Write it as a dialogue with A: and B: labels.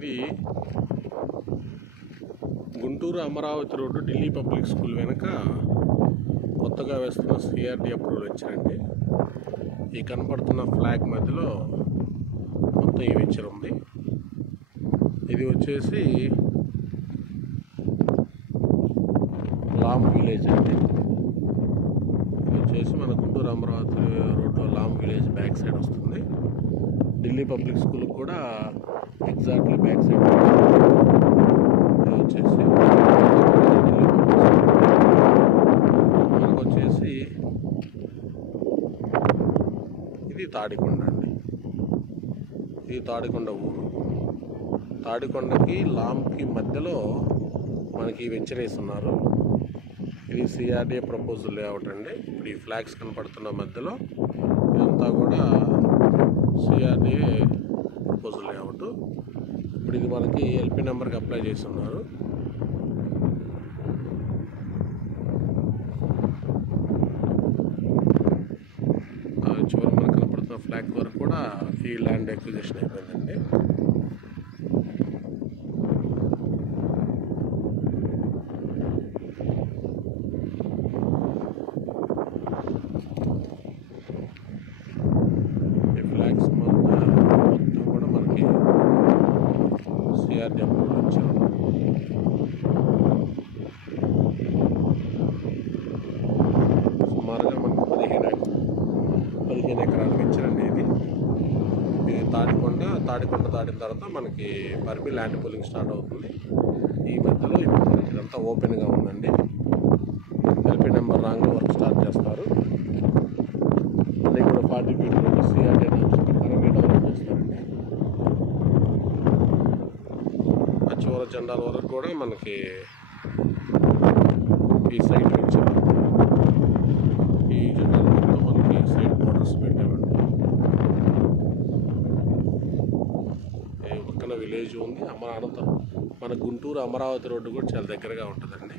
A: ఇది Guntur Amaravati road Delhi public school వెనుక కొత్తగా వేస్తున్న సిఆర్డి అప్రూవల్ ఇచ్చారండి. ఈ కనపడుతున్న ఫ్లాగ్ మధ్యలో మొత్తం ఈ వెంచర్ ఉంది. ఇది వచ్చేసి లామ్ విలేజ్ అండి. ఇది వచ్చేసి మన గుంటూరు అమరావతి రోడ్లో లామ్ విలేజ్ బ్యాక్ సైడ్ వస్తుంది. ఢిల్లీ పబ్లిక్ స్కూల్ కూడా ఎగ్జాక్ట్లీ బ్యాక్ సైడ్ వచ్చేసి ఢిల్లీ పబ్లిక్ స్కూల్ మనకు వచ్చేసి ఇది తాడికొండ అండి. ఇది తాడికొండ ఊరు. తాడికొండకి లామ్కి మధ్యలో మనకి వెంచర్ ఉన్నారు. ఇది సిఆర్డిఏ ప్రపోజల్ లేఅవుట్ అండి. ఇప్పుడు ఈ ఫ్లాగ్స్ కనపడుతున్న మధ్యలో. ఇదంతా కూడా సిఆర్డిఏ ప్రపోజల్ లేఅవుట్ ఇప్పుడు ఇది మనకి ఎల్పి నెంబర్కి అప్లై చేస్తున్నారు. చివరి మనకు కనపడుతున్న ఫ్లాగ్ వరకు కూడా ఈ ల్యాండ్ ఎక్విజిషన్ అయిపోయిందండి ఈ ఫ్లాగ్స్ మొత్తం మొత్తం కూడా మనకి సిఆర్ వచ్చాం సుమారుగా మనకు పదిహేను పదిహేను ఎకరాలు పెంచారండి ఇది ఇది తాడికొండ తాడికొండ దాటిన తర్వాత మనకి పర్మి ల్యాండ్ పూలింగ్ స్టార్ట్ అవుతుంది. ఈ మధ్యలో ఇప్పుడు ఇదంతా ఓపెన్గా ఉందండి. ఎల్పీ నెంబర్ రాంగ్లో వర్క్ స్టార్ట్ చేస్తారు. అన్నీ కూడా ఫార్టీ ఫీట్ సిఆర్డీ చివరి జెండాల వరకు కూడా మనకి ఈ సైడ్ ఇచ్చారు ఈ జెండాల వరకు మనకి సైడ్ బోర్డర్స్ పెట్టామండి. పక్కన విలేజ్ ఉంది అమ్మ మన గుంటూరు అమరావతి రోడ్డు కూడా చాలా దగ్గరగా ఉంటుందండి.